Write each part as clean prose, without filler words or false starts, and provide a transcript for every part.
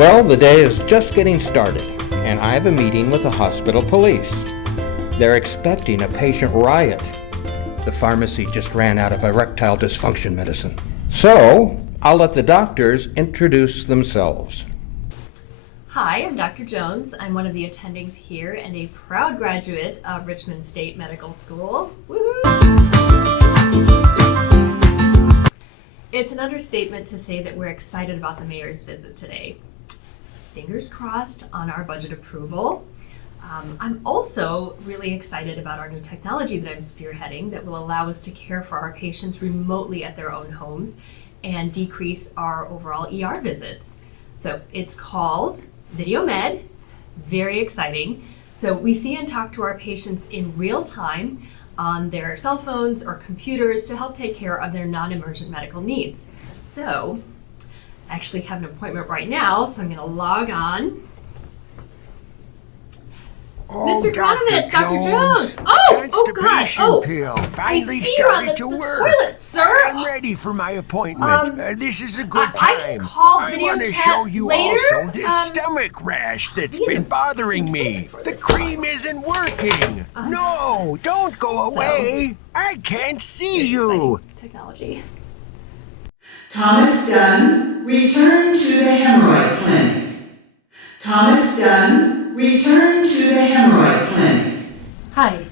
Well, the day is just getting started, and I have a meeting with the hospital police. They're expecting a patient riot. The pharmacy just ran out of erectile dysfunction medicine. So, I'll let the doctors introduce themselves. Hi, I'm Dr. Jones. I'm one of the attendings here and a proud graduate of Richmond State Medical School. Woohoo! It's an understatement to say that we're excited about the mayor's visit today. Fingers crossed on our budget approval. I'm also really excited about our new technology that I'm spearheading that will allow us to care for our patients remotely at their own homes and decrease our overall ER visits. So it's called Video Med. It's very exciting. So we see and talk to our patients in real time on their cell phones or computers to help take care of their non-emergent medical needs. So I actually have an appointment right now, so I'm going to log on. Oh, Mr. Granovich, Dr. Jones. Constipation pill finally started to work. Toilet, sir. I'm ready for my appointment. This is a good I can time. call I video want to chat show you later. also this stomach rash that's been bothering me. The cream isn't working. No, don't go away. I can't see you. Technology. Thomas Dunn, return to the hemorrhoid clinic. Thomas Dunn, return to the hemorrhoid clinic. Hi.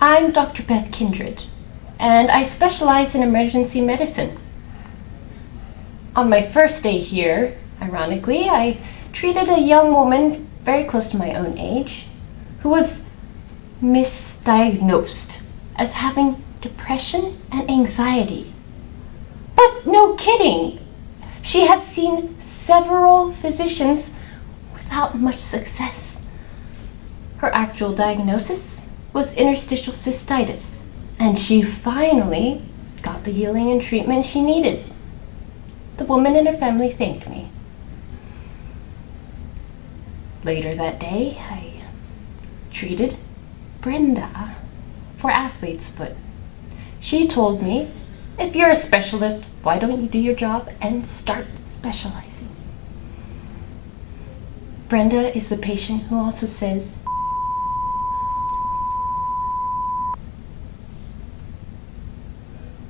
I'm Dr. Beth Kindred, and I specialize in emergency medicine. On my first day here, ironically, I treated a young woman very close to my own age who was misdiagnosed as having depression and anxiety. But no kidding! She had seen several physicians without much success. Her actual diagnosis was interstitial cystitis, and she finally got the healing and treatment she needed. The woman and her family thanked me. Later that day, I treated Brenda for athlete's foot. She told me, if you're a specialist, why don't you do your job and start specializing? Brenda is the patient who also says,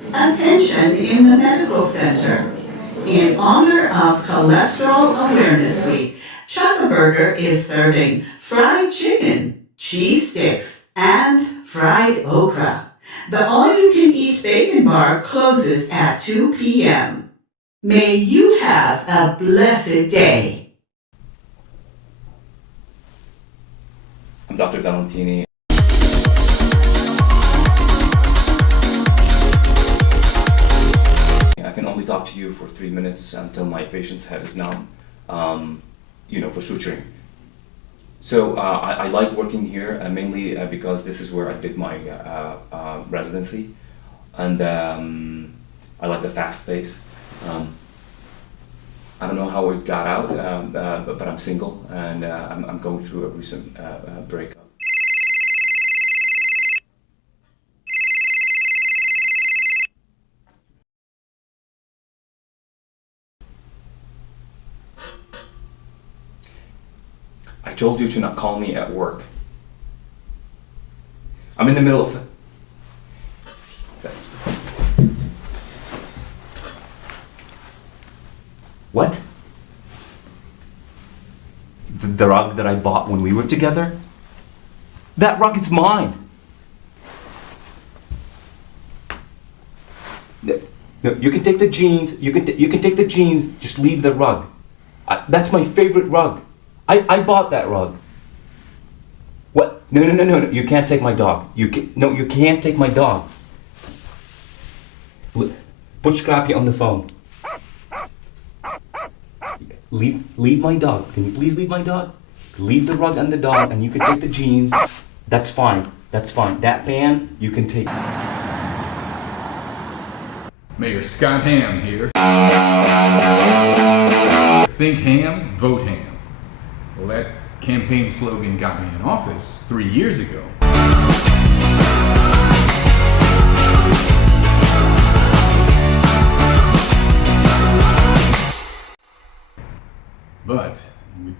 Attention in the medical center. In honor of Cholesterol Awareness Week, Chuckaburger is serving fried chicken, cheese sticks, and fried okra. The all-you-can-eat bacon bar closes at 2 p.m. May you have a blessed day. I'm Dr. Valentini. I can only talk to you for 3 minutes until my patient's head is numb, for suturing. So I like working here mainly because this is where I did my residency, and I like the fast pace. I don't know how it got out, but I'm single and I'm going through a recent breakup. I told you to not call me at work. I'm in the middle of... What? The rug that I bought when we were together? That rug is mine. No, you can take the jeans. You can take the jeans. Just leave the rug. That's my favorite rug. I bought that rug. What? No. You can't take my dog. You can't take my dog. Put Scrappy on the phone. Leave my dog. Can you please leave my dog? Leave the rug and the dog, and you can take the jeans. That's fine. That band, you can take. Mayor Scott Ham here. Think ham, vote ham. Well, that campaign slogan got me in office 3 years ago.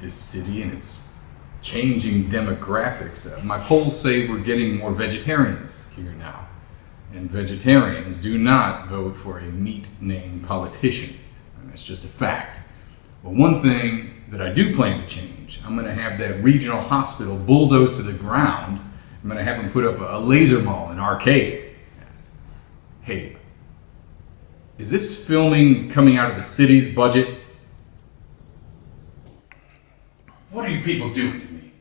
with this city and its changing demographics. My polls say we're getting more vegetarians here now. And vegetarians do not vote for a meat-named politician. And that's just a fact. But one thing that I do plan to change, I'm gonna have that regional hospital bulldozed to the ground. I'm gonna have them put up a laser mall, an arcade. Hey, is this filming coming out of the city's budget? What are you people doing to me?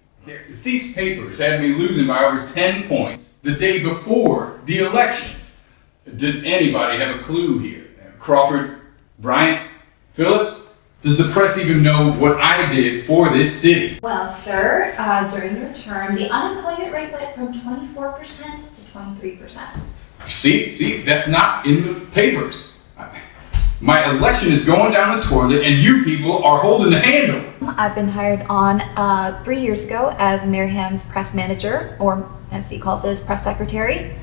These papers had me losing by over 10 points the day before the election. Does anybody have a clue here? Crawford, Bryant, Phillips? Does the press even know what I did for this city? Well, sir, during your term, the unemployment rate went from 24% to 23%. See, that's not in the papers. My election is going down the toilet and you people are holding the handle. I've been hired on 3 years ago as Mayor Ham's press manager, or as he calls it, his press secretary.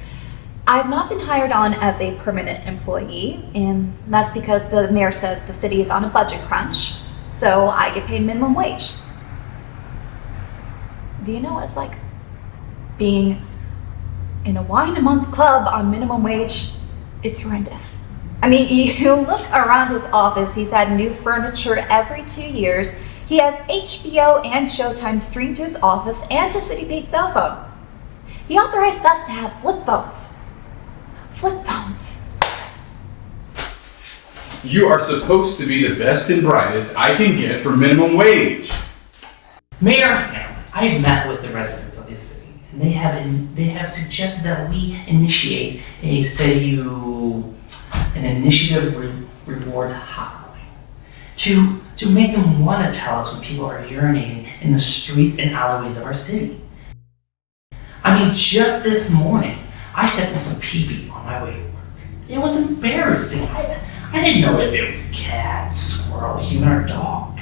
I've not been hired on as a permanent employee, and that's because the mayor says the city is on a budget crunch, so I get paid minimum wage. Do you know what it's like being in a wine-a-month club on minimum wage? It's horrendous. I mean, you look around his office, he's had new furniture every 2 years. He has HBO and Showtime streamed to his office and to city-paid cell phone. He authorized us to have flip phones. Flip phones. You are supposed to be the best and brightest I can get for minimum wage. Mayor Ham, I have met with the residents of this city, and they have suggested that we initiate an initiative rewards hotline to make them want to tell us when people are urinating in the streets and alleyways of our city. I mean, just this morning, I stepped in some pee-pee on my way to work. It was embarrassing. I didn't know if it was cat, squirrel, human, or dog.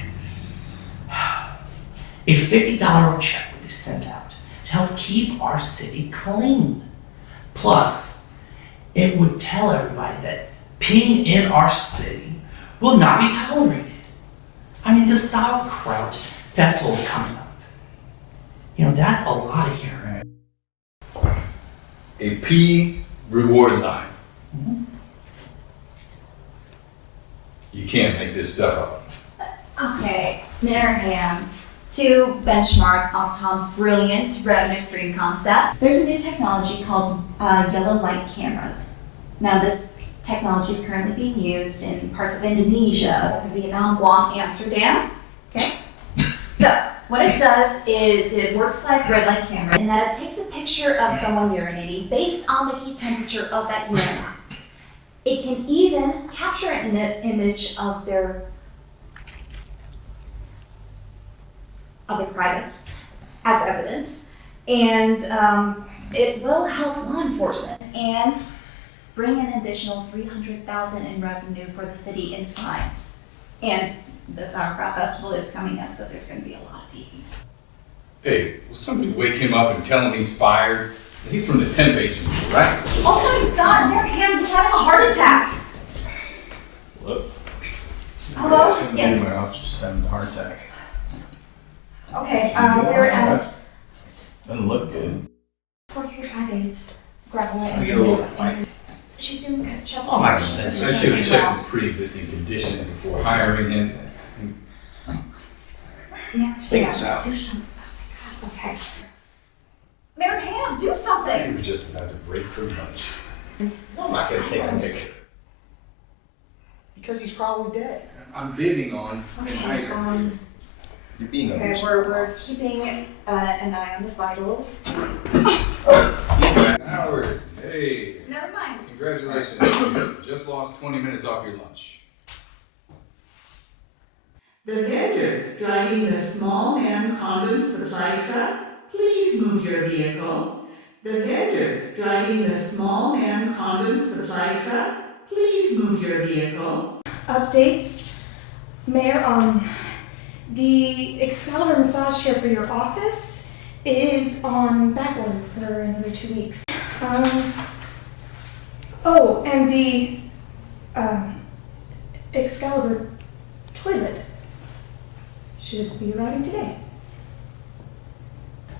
A $50 check would be sent out to help keep our city clean. Plus, it would tell everybody that peeing in our city will not be tolerated. I mean, the Sauerkraut Festival is coming up. You know, that's a lot of urine. A P reward line. Mm-hmm. You can't make this stuff up. Okay, Mayor Ham, to benchmark off Tom's brilliant revenue stream concept, there's a new technology called yellow light cameras. Now, this technology is currently being used in parts of Indonesia, Vietnam, Guam, Amsterdam. Okay? So, what it does is it works like red light camera in that it takes a picture of someone urinating based on the heat temperature of that urine. It can even capture an image of their privates as evidence, and it will help law enforcement and bring an additional $300,000 in revenue for the city in fines. And the Sauerkraut Festival is coming up, so there's going to be a lot of eating. Hey, will somebody wake him up and tell him he's fired? He's from the temp agency, right? Oh my God, Mayor Ham, he's having a heart attack. What? Hello? Somebody Yes. in my office just having a heart attack. Okay, we're at Doesn't look good. 4358 Gravel Let me get a little light. She's doing good. Chest Oh, I just said I should have checked his pre-existing conditions before hiring him. Take us out. Do something. Oh my God, okay. Mayor Ham, do We something. were just about to break for lunch. I'm not gonna take a picture. Because he's probably dead. I'm bidding on Okay, hiring. You're being okay, we're keeping an eye on his vitals. Howard, hey, Never mind. congratulations. You just lost 20 minutes off your lunch. The vendor driving the small man condom supply truck, please move your vehicle. The vendor driving the small man condom supply truck, please move your vehicle. Updates. Mayor, the Excalibur massage chair for your office is on back order for another 2 weeks. Oh, and the Excalibur toilet should be arriving today.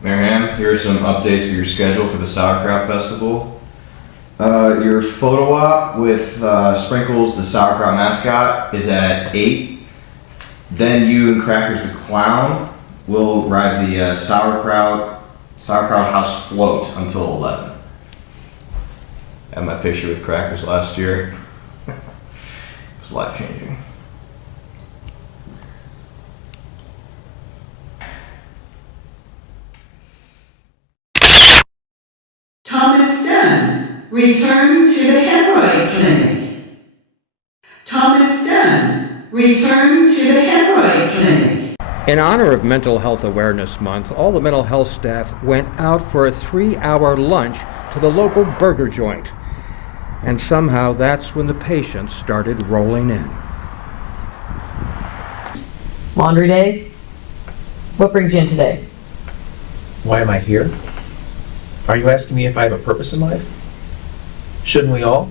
Marham, here are some updates for your schedule for the Sauerkraut Festival. Your photo op with Sprinkles, the Sauerkraut mascot, is at 8. Then you and Crackers the Clown will ride the Sauerkraut House float until 11. I had my picture with Crackers last year. It was life-changing. Thomas Dunn, return to the hemorrhoid clinic. Thomas Dunn, return to the hemorrhoid clinic. In honor of Mental Health Awareness Month, all the mental health staff went out for a 3-hour lunch to the local burger joint. And somehow that's when the patients started rolling in. Laundry day? What brings you in today? Why am I here? Are you asking me if I have a purpose in life? Shouldn't we all?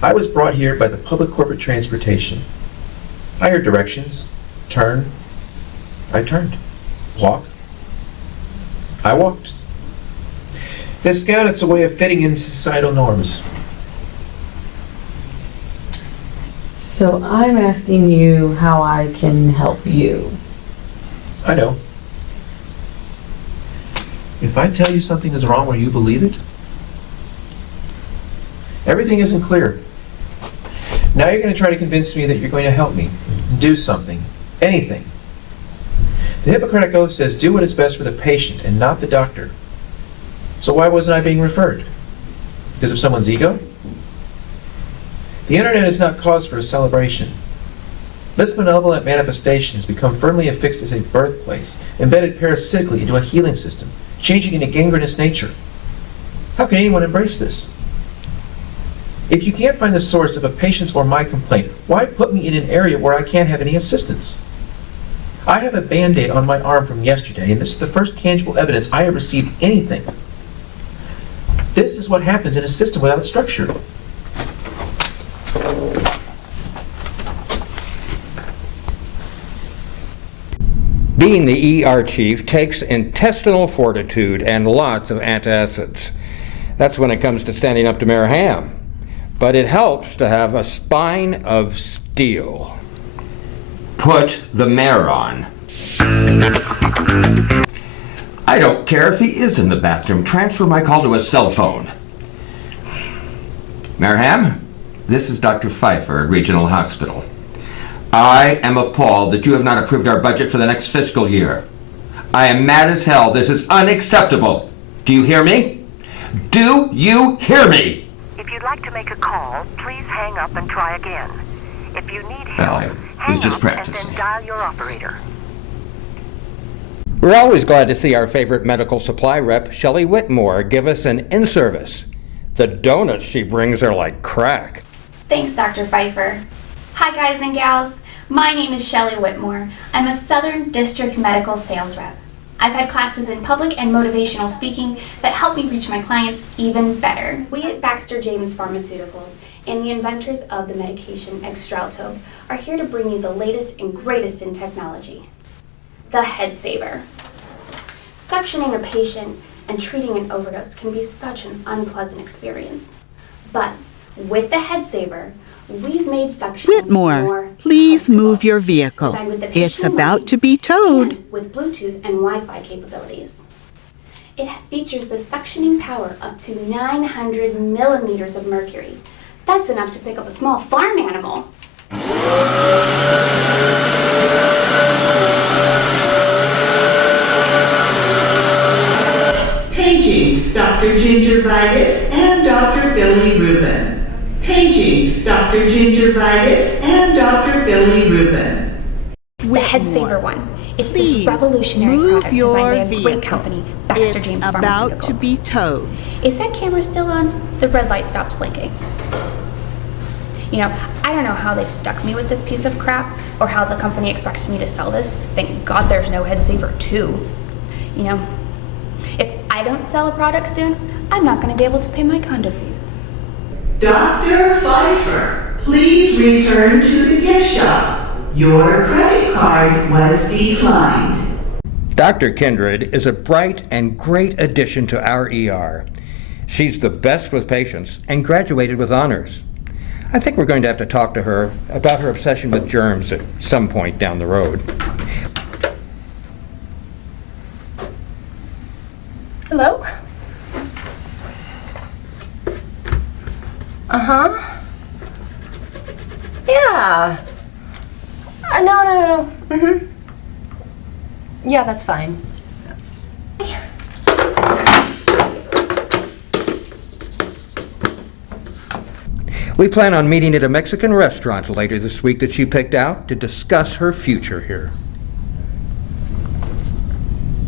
I was brought here by the public corporate transportation. I heard directions. Turn. I turned. Walk. I walked. This Scout, it's a way of fitting in societal norms. So I'm asking you how I can help you. I know. If I tell you something is wrong, will you believe it? Everything isn't clear. Now you're going to try to convince me that you're going to help me. Do something. Anything. The Hippocratic Oath says do what is best for the patient and not the doctor. So why wasn't I being referred? Because of someone's ego? The internet is not cause for a celebration. This malevolent manifestation has become firmly affixed as a birthplace, embedded parasitically into a healing system, changing into gangrenous nature. How can anyone embrace this? If you can't find the source of a patient's or my complaint, why put me in an area where I can't have any assistance? I have a Band-Aid on my arm from yesterday, and this is the first tangible evidence I have received anything. This is what happens in a system without structure. Being the ER chief takes intestinal fortitude and lots of antacids. That's when it comes to standing up to Mayor Ham. But it helps to have a spine of steel. Put the mayor on. I don't care if he is in the bathroom. Transfer my call to his cell phone. Mayor Ham, this is Dr. Pfeiffer at Regional Hospital. I am appalled that you have not approved our budget for the next fiscal year. I am mad as hell. This is unacceptable. Do you hear me? Do you hear me? If you'd like to make a call, please hang up and try again. If you need help, hang just up practicing. and then dial your operator. We're always glad to see our favorite medical supply rep, Shelley Whitmore, give us an in-service. The donuts she brings are like crack. Thanks, Dr. Pfeiffer. Hi, guys and gals. My name is Shelley Whitmore. I'm a Southern District Medical Sales Rep. I've had classes in public and motivational speaking that help me reach my clients even better. We at Baxter James Pharmaceuticals and the inventors of the medication Extraltobe are here to bring you the latest and greatest in technology. The Head Saver. Suctioning a patient and treating an overdose can be such an unpleasant experience. But with the Head Saver, we've made suction Whitmore, please move your vehicle. It's about to be towed. With Bluetooth and Wi-Fi capabilities. It features the suctioning power up to 900 millimeters of mercury. That's enough to pick up a small farm animal. Paging Dr. Gingivitis and Dr. Billy Rubin. Paging Dr. Gingivitis and Dr. Billy Rubin. The Head Saver one. It's this revolutionary product designed by a great company, Baxter James Pharmaceuticals. It's about to be towed. Is that camera still on? The red light stopped blinking. You know, I don't know how they stuck me with this piece of crap or how the company expects me to sell this. Thank God there's no Head Saver 2. You know, if I don't sell a product soon, I'm not going to be able to pay my condo fees. Dr. Pfeiffer, please return to the gift shop. Your credit card was declined. Dr. Kindred is a bright and great addition to our ER. She's the best with patients and graduated with honors. I think we're going to have to talk to her about her obsession with germs at some point down the road. Hello? Uh-huh. Yeah. No. Mm-hmm. Yeah, that's fine. We plan on meeting at a Mexican restaurant later this week that she picked out to discuss her future here.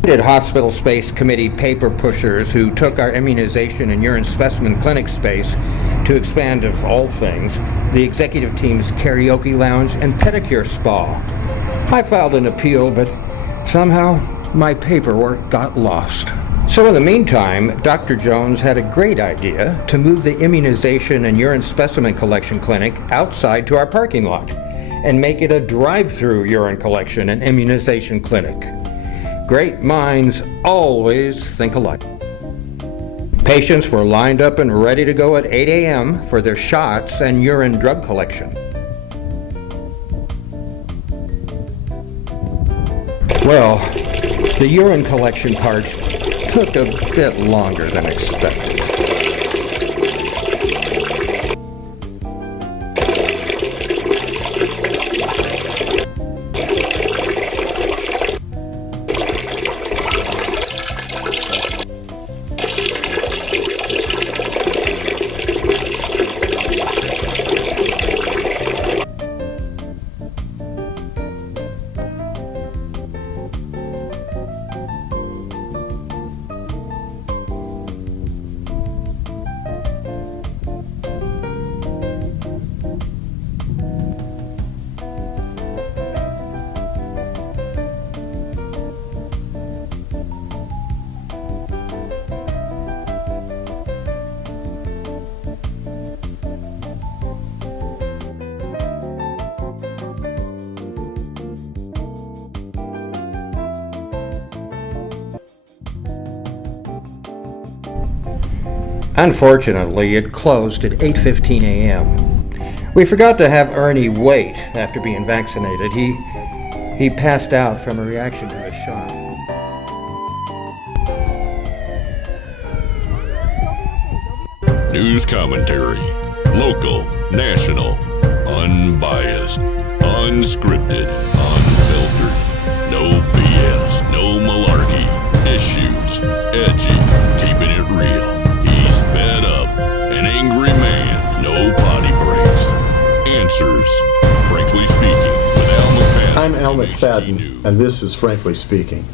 Hospital Space Committee paper pushers who took our immunization and urine specimen clinic space to expand, of all things, the executive team's karaoke lounge and pedicure spa. I filed an appeal, but somehow my paperwork got lost. So in the meantime, Dr. Jones had a great idea to move the immunization and urine specimen collection clinic outside to our parking lot and make it a drive-through urine collection and immunization clinic. Great minds always think alike. Patients were lined up and ready to go at 8 a.m. for their shots and urine drug collection. Well, the urine collection part took a bit longer than expected. Unfortunately, it closed at 8:15 a.m. We forgot to have Ernie wait after being vaccinated. He passed out from a reaction to the shot. News commentary. Local, national, unbiased, unscripted, unfiltered. No BS, no malarkey. Issues, edgy, keeping it real. He's fed up, an angry man, no potty breaks. Answers, Frankly Speaking, with Al McFadden. I'm Al McFadden, and this is Frankly Speaking.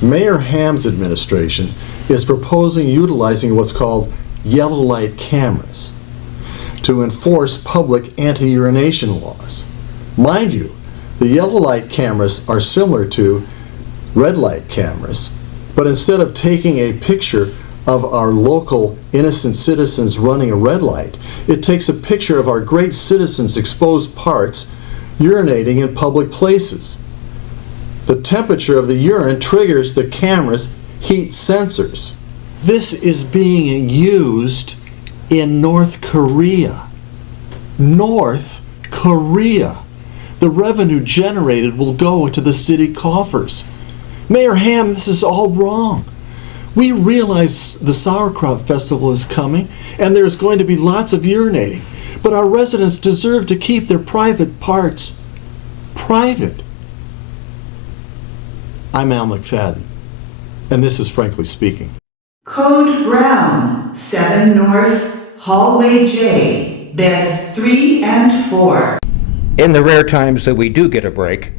Mayor Ham's administration is proposing utilizing what's called yellow light cameras to enforce public anti-urination laws. Mind you, the yellow light cameras are similar to red light cameras, but instead of taking a picture of our local innocent citizens running a red light, it takes a picture of our great citizens' exposed parts urinating in public places. The temperature of the urine triggers the camera's heat sensors. This is being used in North Korea. North Korea. The revenue generated will go to the city coffers. Mayor Ham, this is all wrong. We realize the Sauerkraut Festival is coming and there's going to be lots of urinating, but our residents deserve to keep their private parts private. I'm Al McFadden, and this is Frankly Speaking. Code Brown, 7 North, Hallway J, beds 3 and 4. In the rare times that we do get a break,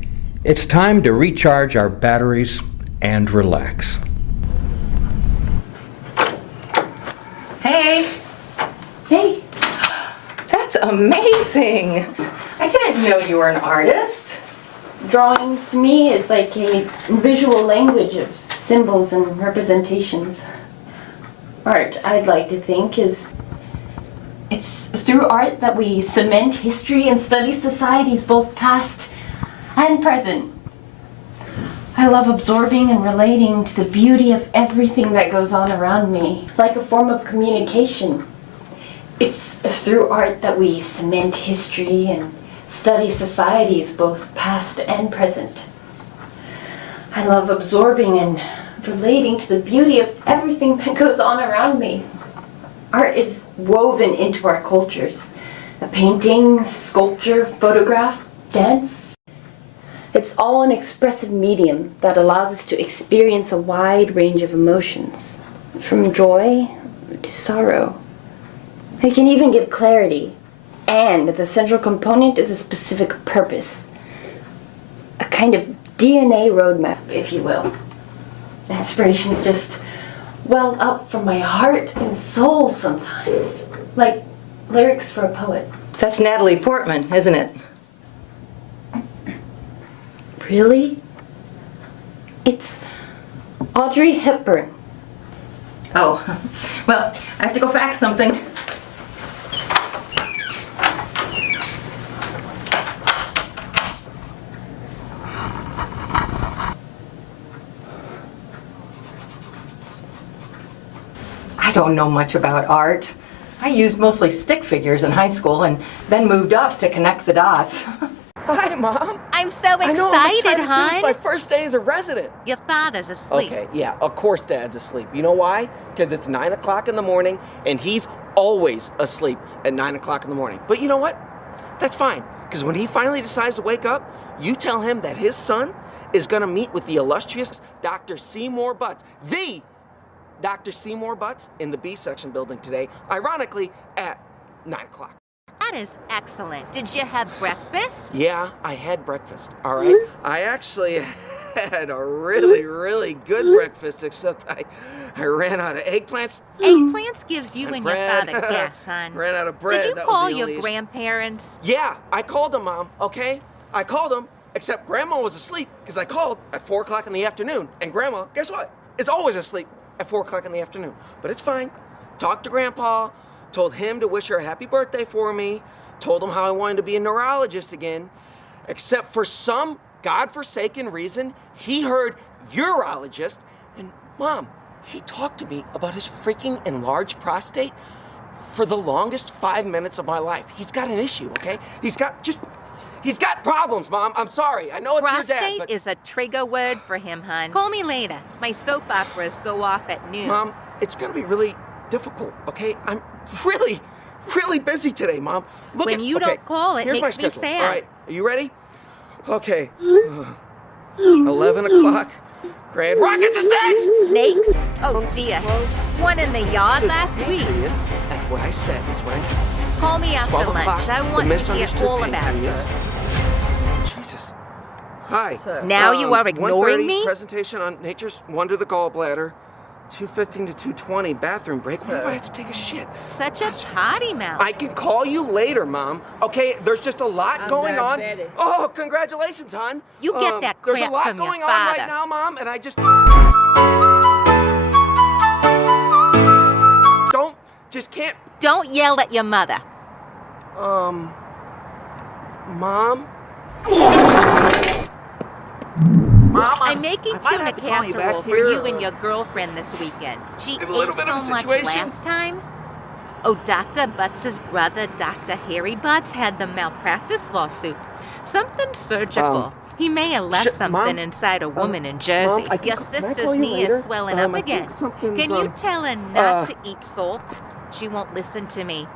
it's time to recharge our batteries and relax. Hey! Hey! That's amazing! I didn't know you were an artist. Drawing to me is like a visual language of symbols and representations. Art, I'd like to think, is It's through art that we cement history and study societies, both past and present. I love absorbing and relating to the beauty of everything that goes on around me, like a form of communication. It's through art that we cement history and study societies, both past and present. I love absorbing and relating to the beauty of everything that goes on around me. Art is woven into our cultures. A painting, sculpture, photograph, dance. It's all an expressive medium that allows us to experience a wide range of emotions, from joy to sorrow. It can even give clarity, and the central component is a specific purpose. A kind of DNA roadmap, if you will. Inspirations just well up from my heart and soul sometimes, like lyrics for a poet. That's Natalie Portman, isn't it? Really? It's Audrey Hepburn. Oh, well, I have to go fax something. I don't know much about art. I used mostly stick figures in high school and then moved up to connect the dots. Hi, Mom. I'm so excited, I know, I'm excited too. hon. It's my first day as a resident. Your father's asleep. Okay, yeah, of course Dad's asleep. You know why? Because it's 9 o'clock in the morning, and he's always asleep at 9 o'clock in the morning. But you know what? That's fine, because when he finally decides to wake up, you tell him that his son is going to meet with the illustrious Dr. Seymour Butts, the Dr. Seymour Butts, in the B-section building today, ironically, at 9 o'clock. That is excellent. Did you have breakfast? Yeah, I had breakfast, all right? I actually had a really, really good breakfast, except I ran out of eggplants. Eggplants gives you and your bread. father gas, hon. Ran out of bread. Did you That was call the your only issue. grandparents? Yeah, I called them, Mom, okay? I called them, except Grandma was asleep, because I called at 4 o'clock in the afternoon. And Grandma, guess what? Is always asleep at 4 o'clock in the afternoon. But it's fine. Talked to Grandpa, told him to wish her a happy birthday for me, told him how I wanted to be a neurologist again, except for some godforsaken reason, he heard urologist, and Mom, he talked to me about his freaking enlarged prostate for the longest 5 minutes of my life. He's got an issue, okay? He's got problems, Mom. I'm sorry. I know it's your dad, Prostate but... is a trigger word for him, hon. Call me later. My soap operas go off at noon. Mom, it's gonna be really difficult, okay? I'm really, really busy today, Mom. Look When you don't call, it here's makes my me schedule. sad. All right, are you ready? Okay. 11 o'clock. Grand rockets and snakes! Snakes? Oh, dear. One in the yard last week. Pancreas. That's what I said. That's what I... Call me after 12 lunch. o'clock, I the want to hear misunderstood all about pancreas. her. Jesus. Hi. Now you are ignoring 1:30 me? Presentation on nature's wonder, the gallbladder. 2:15 to 2:20 bathroom break. What if I have to take a shit? Such a potty mouth. I can call you later, Mom. Okay, there's just a lot going on. Oh, congratulations, hon. You get that There's a crap lot from your going on father. right now, Mom, and I just... can't... Don't yell at your mother. Mom? Mom, I'm making I might tuna have to call you back casserole for here. you and your girlfriend this weekend. She We have a little ate bit of so a much situation. last time. Oh, Dr. Butts' brother, Dr. Harry Butts, had the malpractice lawsuit. Something surgical. He may have left something Mom? inside a woman in Jersey. Mom, Your can I sister's call you knee later? is swelling up I think again. something's, Can you tell her not to eat salt? She won't listen to me.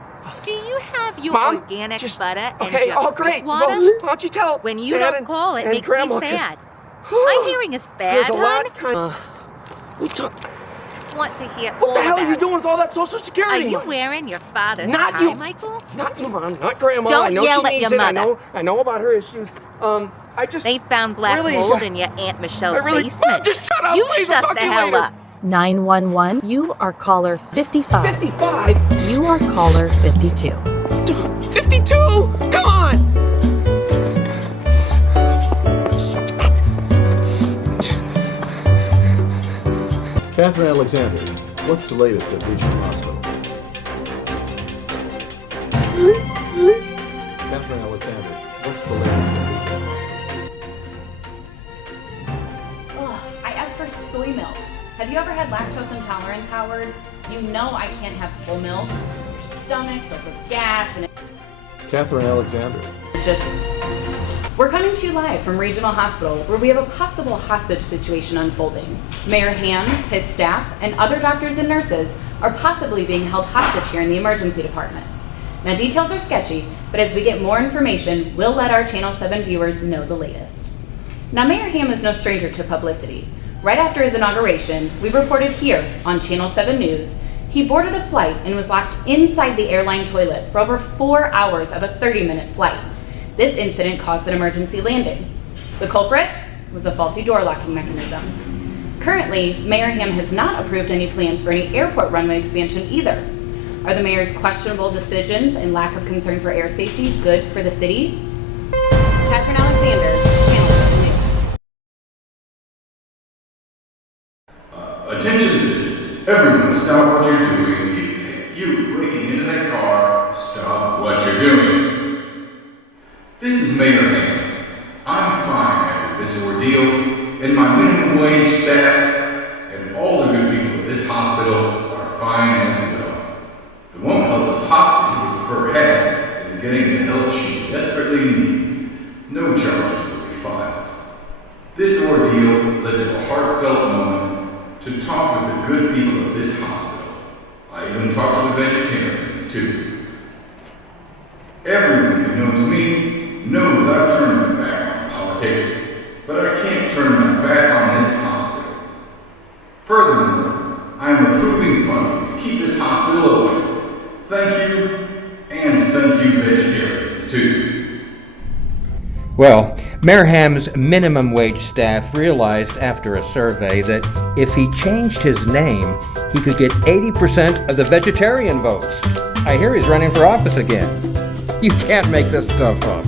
Do you have your Mom, organic butter and okay, your oh, fruit great. water? Well, why don't you tell When you Dad don't call, it and makes Grandma, me 'cause- sad. My hearing is bad, There's a lot hon. Want to hear What all the hell about are you it. doing with all that Social Security Are you money? wearing your father's Not tie, you. Michael? Not you, Mom. Not Grandma. Don't I know yell she at needs your it. mother. I know about her issues. They found black really- mold in your Aunt Michelle's I really- basement. Oh, just shut up, You please. I'll shut talk the to you hell later. up. 911, you are caller 55. 55? You are caller 52. 52? Come on! Catherine Alexander, what's the latest at Regional Hospital? Have you ever had lactose intolerance, Howard? You know I can't have whole milk. Your stomach fills with gas and Catherine Alexander. We're coming to you live from Regional Hospital, where we have a possible hostage situation unfolding. Mayor Ham, his staff, and other doctors and nurses are possibly being held hostage here in the emergency department. Now, details are sketchy, but as we get more information, we'll let our Channel 7 viewers know the latest. Now, Mayor Ham is no stranger to publicity. Right after his inauguration, we reported here on Channel 7 News, he boarded a flight and was locked inside the airline toilet for over 4 hours of a 30-minute flight. This incident caused an emergency landing. The culprit was a faulty door locking mechanism. Currently, Mayor Ham has not approved any plans for any airport runway expansion either. Are the mayor's questionable decisions and lack of concern for air safety good for the city? Catherine Alexander, Channel 7 News. Attention citizens, everyone stop what you're doing. You breaking into that car, stop what you're doing. This is Mayor Ham. I'm fine after this ordeal, and my minimum wage staff and all the good people at this hospital are fine as well. The one held us hostage with fur hat is getting the help she desperately needs. No charges will be filed. This ordeal led to a heartfelt moment to talk with the good people of this hospital. I even talked to the vegetarians too. Everyone who knows me knows I've turned my back on politics, but I can't turn my back on this hospital. Furthermore, I am approving funding to keep this hospital open. Thank you, and thank you vegetarians too. Well, Mayor Ham's minimum wage staff realized after a survey that if he changed his name, he could get 80% of the vegetarian votes. I hear he's running for office again. You can't make this stuff up.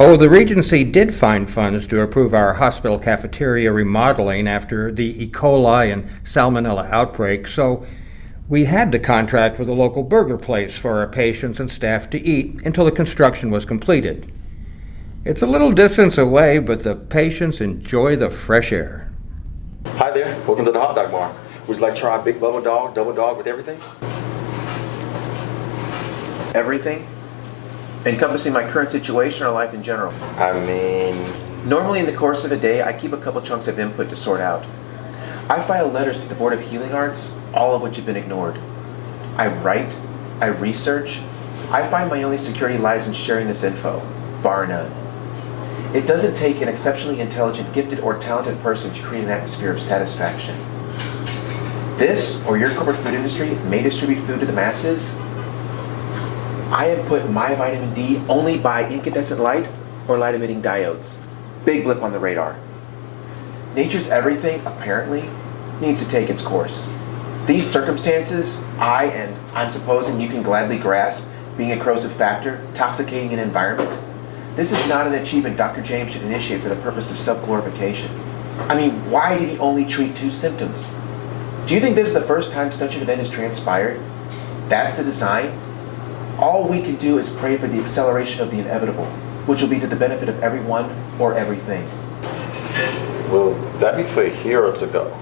Oh, the Regency did find funds to approve our hospital cafeteria remodeling after the E. coli and salmonella outbreak, so we had to contract with a local burger place for our patients and staff to eat until the construction was completed. It's a little distance away, but the patients enjoy the fresh air. Hi there, welcome to the hot dog bar. Would you like to try a big bubble dog, double dog with everything? Everything? Encompassing my current situation or life in general? I mean... Normally in the course of a day, I keep a couple chunks of input to sort out. I file letters to the Board of Healing Arts, all of which have been ignored. I write, I research. I find my only security lies in sharing this info, bar none. It doesn't take an exceptionally intelligent, gifted, or talented person to create an atmosphere of satisfaction. This, or your corporate food industry, may distribute food to the masses. I input my vitamin D only by incandescent light or light-emitting diodes. Big blip on the radar. Nature's everything, apparently, needs to take its course. These circumstances, I'm supposing you can gladly grasp, being a corrosive factor, toxicating an environment. This is not an achievement Dr. James should initiate for the purpose of self-glorification. I mean, why did he only treat 2 symptoms? Do you think this is the first time such an event has transpired? That's the design? All we can do is pray for the acceleration of the inevitable, which will be to the benefit of everyone or everything. Will that be for a year or to go?